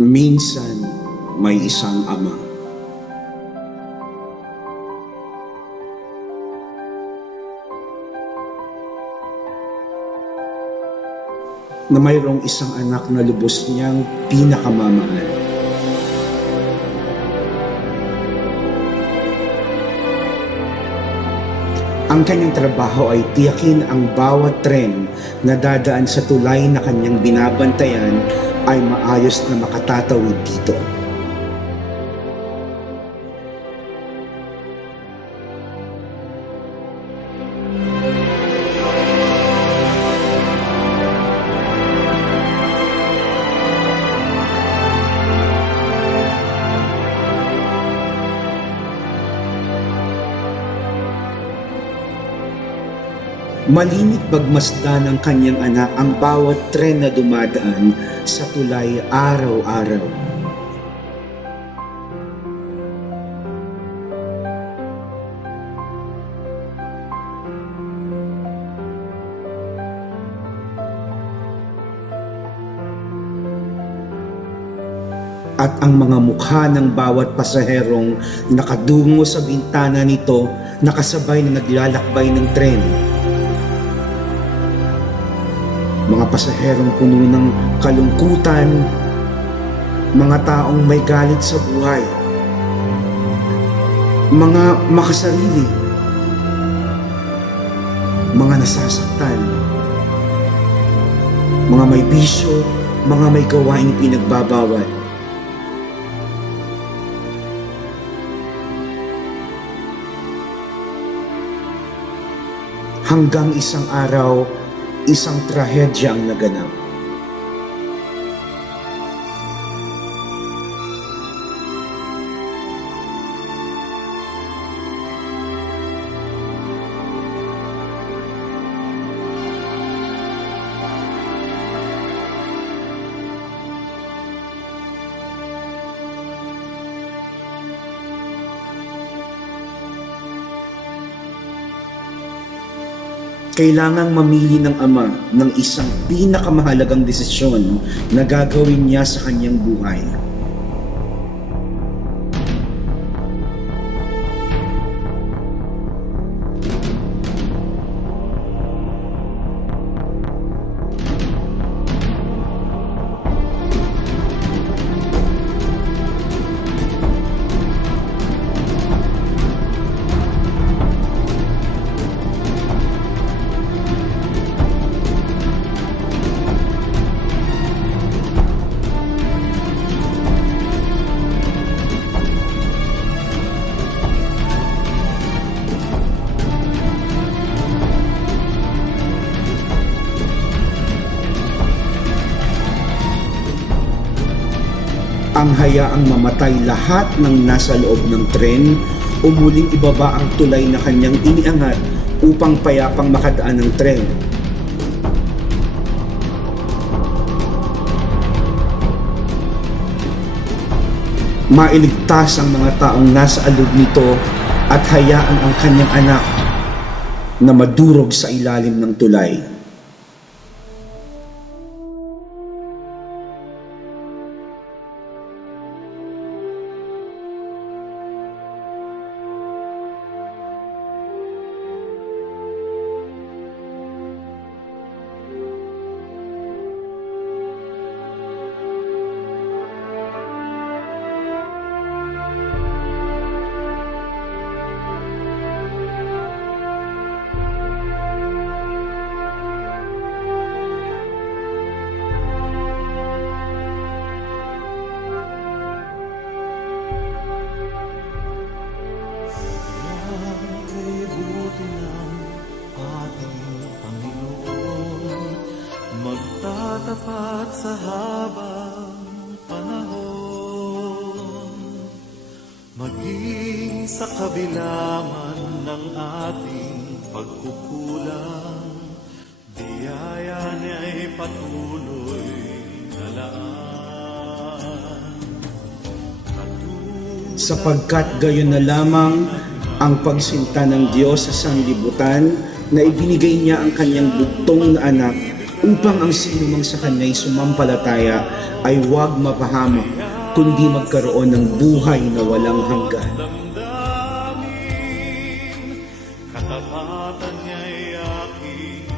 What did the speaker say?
Minsan, may isang ama. Na mayroong isang anak na lubos niyang pinakamamahal. Ang kanyang trabaho ay tiyakin ang bawat tren na dadaan sa tulay na kanyang binabantayan ay maayos na makatatawid dito. Malimit pagmasdan ng kanyang anak ang bawat tren na dumadaan sa tulay araw-araw. At ang mga mukha ng bawat pasaherong nakadungo sa bintana nito nakasabay na naglalakbay ng tren. Mga pasaherong puno ng kalungkutan, mga taong may galit sa buhay, mga makasarili, mga nasasaktan, mga may bisyo, mga may gawaing pinagbabawal. Hanggang isang araw, isang trahedya ang naganap. Kailangang mamili ng ama ng isang pinakamahalagang desisyon na gagawin niya sa kanyang buhay. Ang hayaang mamatay lahat ng nasa loob ng tren o muling ibaba ang tulay na kanyang iniangat upang payapang makadaan ng tren. Mailigtas ang mga taong nasa alog nito at hayaan ang kanyang anak na madurog sa ilalim ng tulay. Magtatapat sa habang panahon, maging sa kabila man ng ating pagkukulang, biyaya niya'y patuloy na laan. Sapagkat gayon na lamang ang pagsinta ng Diyos sa sanglibutan na ibinigay niya ang kanyang bugtong na anak upang ang sinumang sa Kanya'y sumampalataya ay huwag mapahamak, kundi magkaroon ng buhay na walang hanggan. Damdamin, katapatan niya'y aking